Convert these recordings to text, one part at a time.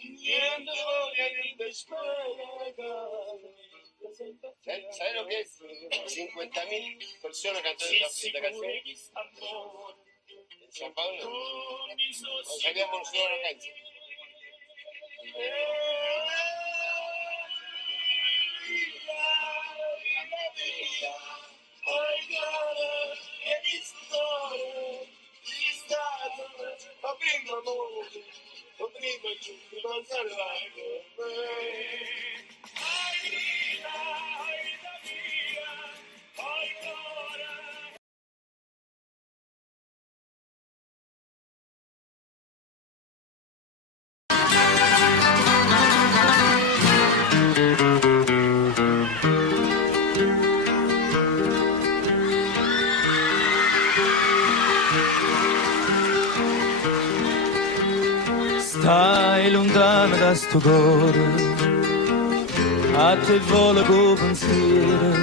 Niente voglia di spiegare. Sai lo che è? 50.000 persone cantano da canzone. San Paolo abbiamo solo una canzone. Stai lontana da sto cuore, a te vola con pensiero,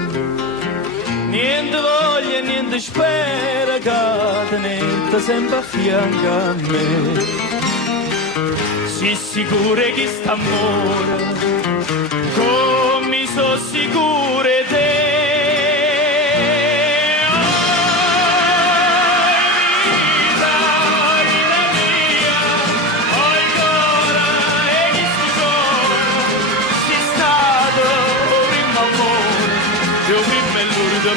niente voglia, niente spera, che tenete sempre a fianco a me. Si sicura che st'amore, come so sicure te.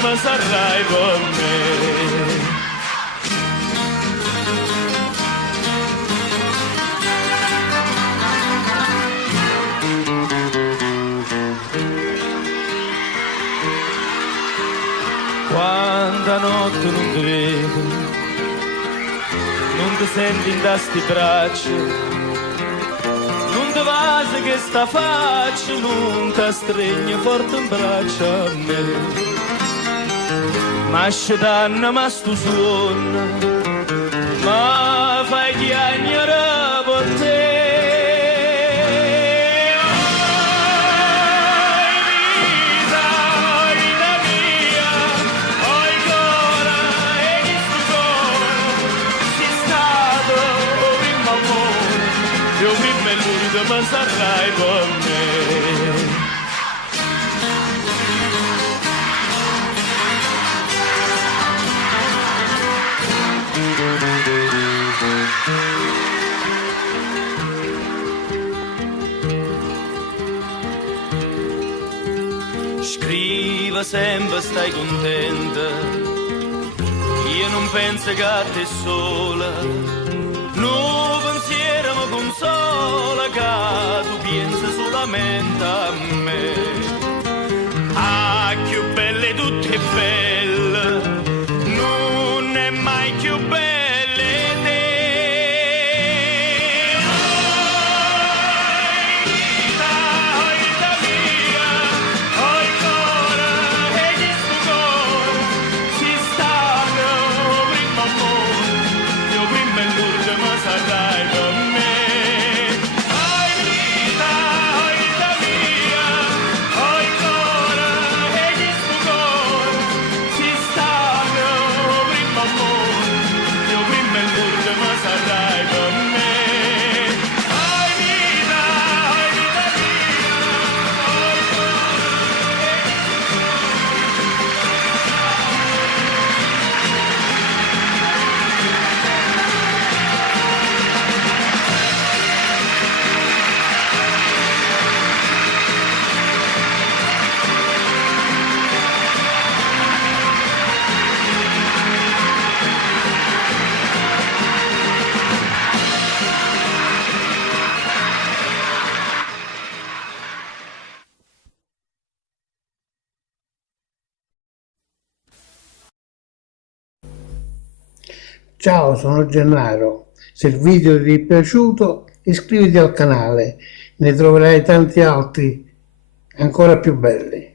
Ma sarai con me. Quanta notte non ti vedo, non ti senti in sti braccia, non ti vasi che sta faccia, non ti stringe forte in braccia a me. Ma scetanna, ma stu suono, ma fai chiagnere per te. Oi vita mia, oi cuore, e questo cuore, sei stato il primo amore, io prima e l'ultimo sarai con me. Scriva sempre stai contenta, io non penso che a te sola, no pensiero mi consola che tu pensi solamente a me. Ah, più belle tutte belle, non è mai più belle. Ciao, sono Gennaro. Se il video ti è piaciuto, iscriviti al canale, ne troverai tanti altri ancora più belli.